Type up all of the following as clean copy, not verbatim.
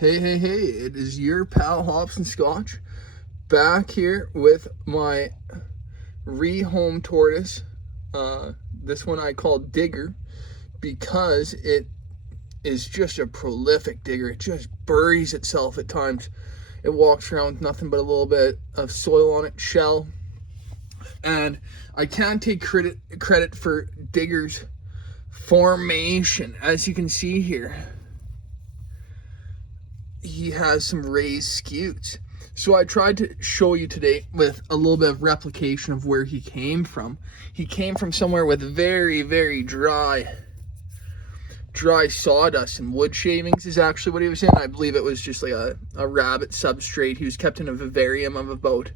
Hey, it is your pal Hops and Scotch back here with my rehome tortoise. This one I call Digger because it is just a prolific digger. It just buries itself at times. It walks around with nothing but a little bit of soil on its shell. And I can't take credit for Digger's formation. As you can see here, he has some raised scutes. So I tried to show you today with a little bit of replication of where he came from. He came from somewhere with very dry sawdust, and wood shavings is actually what he was in. I believe it was just like a rabbit substrate. He was kept in a vivarium of about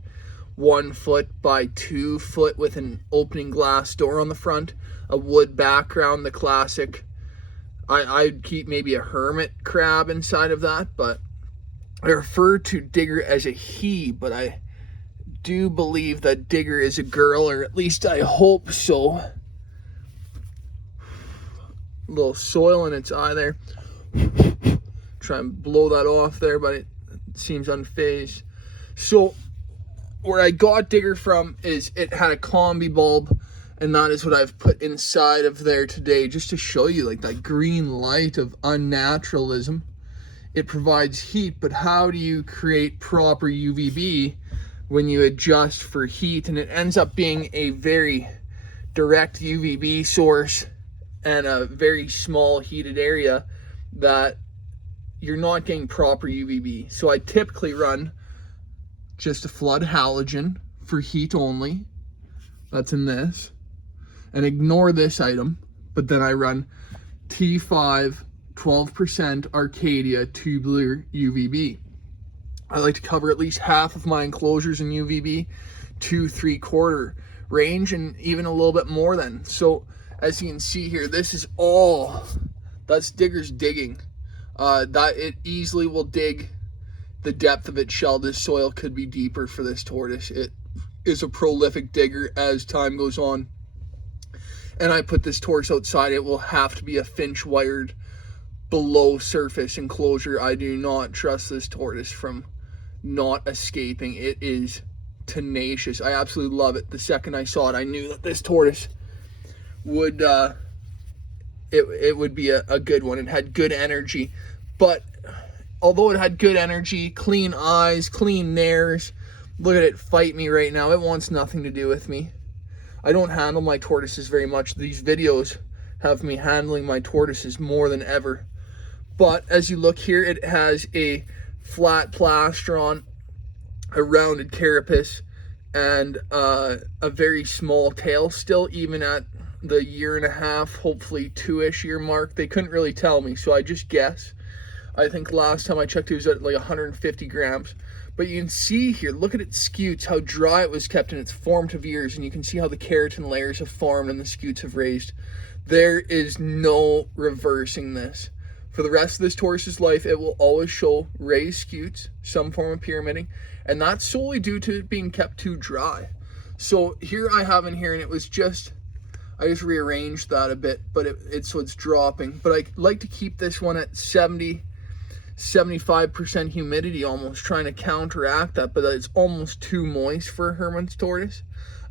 1 foot by 2 foot with an opening glass door on the front, a wood background, the classic. I'd keep maybe a hermit crab inside of that, but I refer to Digger as a he, but I do believe that Digger is a girl, or at least I hope so. A little soil in its eye there. Try and blow that off there, but it seems unfazed. So where I got Digger from is it had a combi bulb, and that is what I've put inside of there today, just to show you like that green light of unnaturalism. It provides heat, but how do you create proper UVB when you adjust for heat? And it ends up being a very direct UVB source and a very small heated area that you're not getting proper UVB. So I typically run just a flood halogen for heat only. That's in this. And ignore this item, but then I run T5 12% Arcadia tubular UVB. I like to cover at least half of my enclosures in UVB to 3/4 range, and even a little bit more than. So as you can see here, this is that's Digger's digging. That it easily will dig the depth of its shell. This soil could be deeper for this tortoise. It is a prolific digger as time goes on. And I put this tortoise outside. It will have to be a finch wired below surface enclosure. I do not trust this tortoise from not escaping. It is tenacious. I absolutely love it. The second I saw it, I knew that this tortoise would it would be a good one. It had good energy, but although it had good energy, clean eyes, clean nares, look at it fight me right now. It wants nothing to do with me. I don't handle my tortoises very much. These videos have me handling my tortoises more than ever. But as you look here, it has a flat plastron, a rounded carapace, and a very small tail still, even at the 1.5 year, hopefully 2-ish year mark. They couldn't really tell me, so I just guess. I think last time I checked it was at like 150 grams. But you can see here, look at its scutes, how dry it was kept in its formative years, and you can see how the keratin layers have formed and the scutes have raised. There is no reversing this. For the rest of this tortoise's life, it will always show raised scutes, some form of pyramiding, and that's solely due to it being kept too dry. So here I have in here, and I just rearranged that a bit, but so it's dropping. But I like to keep this one at 75% humidity, almost trying to counteract that, but it's almost too moist for a Hermann's tortoise.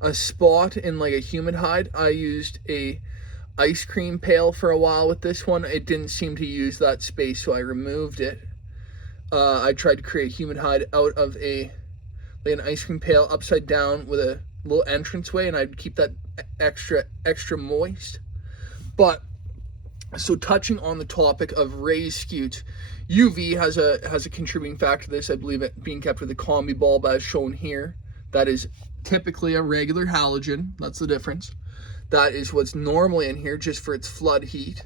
A spot in like a humid hide, I used a ice cream pail for a while with this one. It didn't seem to use that space, so I removed it. I tried to create a humid hide out of an ice cream pail upside down with a little entranceway, and I'd keep that extra moist. But so touching on the topic of raised scutes, UV has a contributing factor to this. I believe it being kept with a combi bulb as shown here. That is typically a regular halogen. That's the difference. That is what's normally in here just for its flood heat.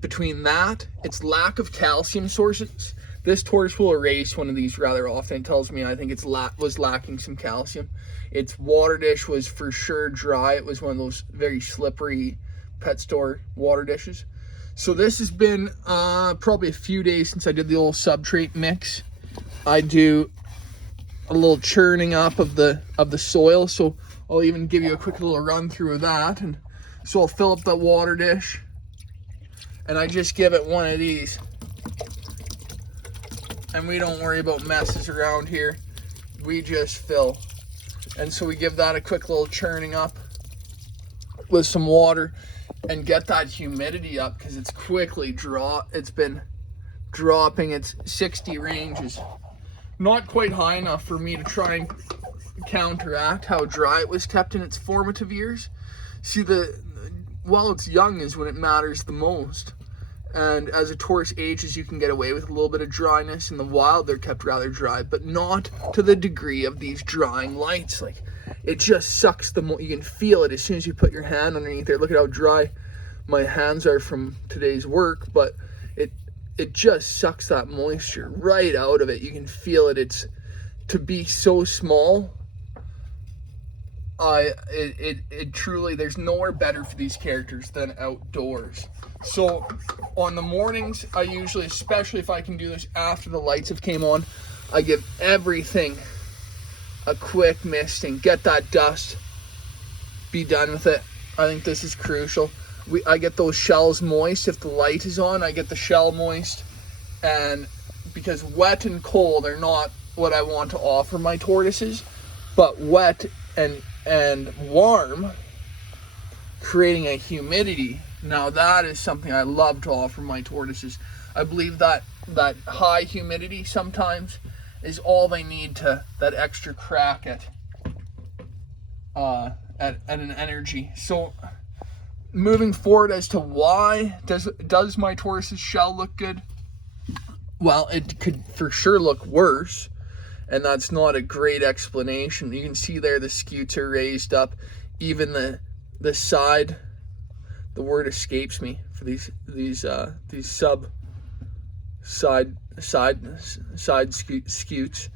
Between that, its lack of calcium sources, this tortoise will erase one of these rather often. It tells me I think it was lacking some calcium. Its water dish was for sure dry. It was one of those very slippery pet store water dishes. So this has been probably a few days since I did the old substrate mix. I do a little churning up of the soil, so I'll even give you a quick little run through of that. And so I'll fill up that water dish, and I just give it one of these. And we don't worry about messes around here. We just fill. And so we give that a quick little churning up with some water and get that humidity up, because it's quickly it's been dropping. Its 60 range is not quite high enough for me to try and counteract how dry it was kept in its formative years. See, while it's young is when it matters the most. And as a tortoise ages, you can get away with a little bit of dryness. In the wild, they're kept rather dry, but not to the degree of these drying lights. Like, it just sucks you can feel it as soon as you put your hand underneath there. Look at how dry my hands are from today's work, but it just sucks that moisture right out of it. You can feel it. It's to be so small. It truly, there's nowhere better for these characters than outdoors. So on the mornings, I usually, especially if I can do this after the lights have came on, I give everything a quick misting, get that dust, be done with it. I think this is crucial. I get those shells moist. If the light is on, I get the shell moist, and because wet and cold are not what I want to offer my tortoises, but wet and warm, creating a humidity. Now that is something I love to offer my tortoises. I believe that high humidity sometimes is all they need to that extra crack at an energy. So moving forward, as to why does my tortoise's shell look good? Well, it could for sure look worse, and that's not a great explanation. You can see there the scutes are raised up, even the side. The word escapes me for these side scutes.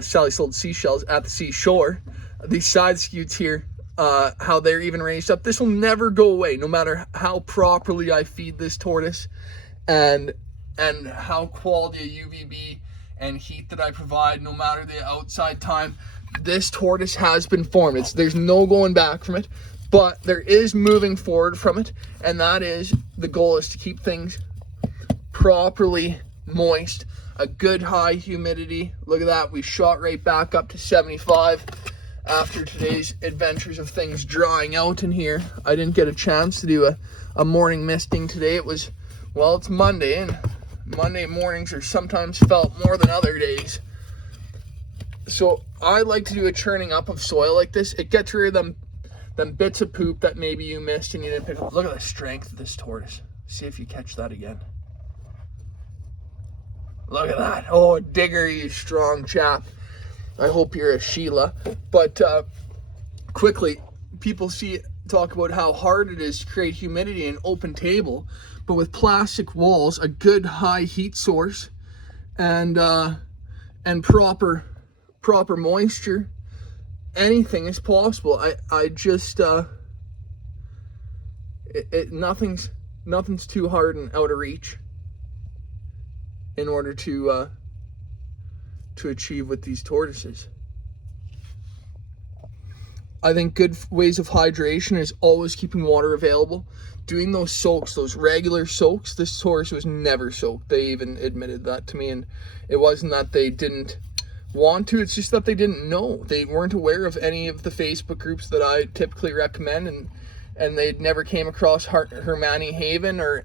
Sally sold seashells at the seashore. These side scutes here, how they're even raised up. This will never go away, no matter how properly I feed this tortoise, and how quality of UVB and heat that I provide, no matter the outside time. This tortoise has been formed. There's no going back from it. But there is moving forward from it, and that is, the goal is to keep things properly moist, a good high humidity. Look at that, we shot right back up to 75 after today's adventures of things drying out in here. I didn't get a chance to do a morning misting today. It's Monday, and Monday mornings are sometimes felt more than other days. So I like to do a churning up of soil like this. It gets rid of them bits of poop that maybe you missed and you didn't pick up. Look at the strength of this tortoise. See if you catch that again. Look at that. Oh, Digger, you strong chap. I hope you're a Sheila. But quickly, people talk about how hard it is to create humidity in an open table, but with plastic walls, a good high heat source, and proper moisture, anything is possible. I just nothing's too hard and out of reach in order to achieve with these tortoises. I think good ways of hydration is always keeping water available, doing those soaks, those regular soaks. This tortoise was never soaked. They even admitted that to me, and it wasn't that they didn't want to, it's just that they didn't know. They weren't aware of any of the Facebook groups that I typically recommend, and they'd never came across Hermione Haven or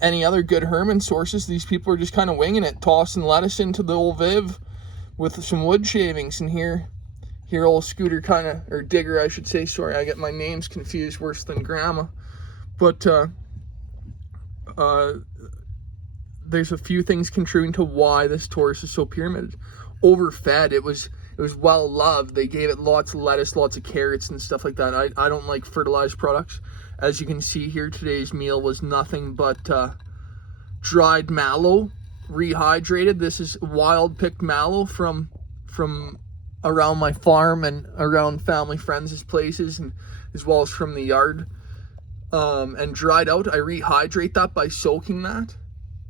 any other good Herman sources. These people are just kind of winging it, tossing lettuce into the old Viv with some wood shavings, and here old Scooter or Digger, I should say, sorry, I get my names confused worse than grandma. But there's a few things contributing to why this tortoise is so pyramided. Overfed. It was well loved. They gave it lots of lettuce, lots of carrots and stuff like that. I don't like fertilized products. As you can see here, today's meal was nothing but dried mallow, rehydrated. This is wild picked mallow from around my farm and around family friends' places, and as well as from the yard, and dried out. I rehydrate that by soaking that,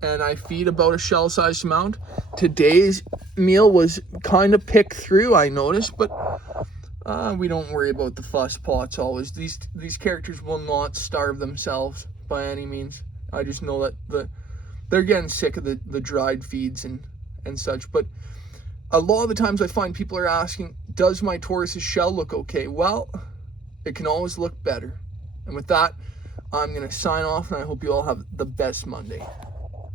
and I feed about a shell-sized amount. Today's meal was kind of picked through, I noticed, but we don't worry about the fuss pots always. These characters will not starve themselves by any means. I just know that they're getting sick of the dried feeds and such. But a lot of the times I find people are asking, does my tortoise's shell look okay? Well, it can always look better. And with that, I'm going to sign off, and I hope you all have the best Monday.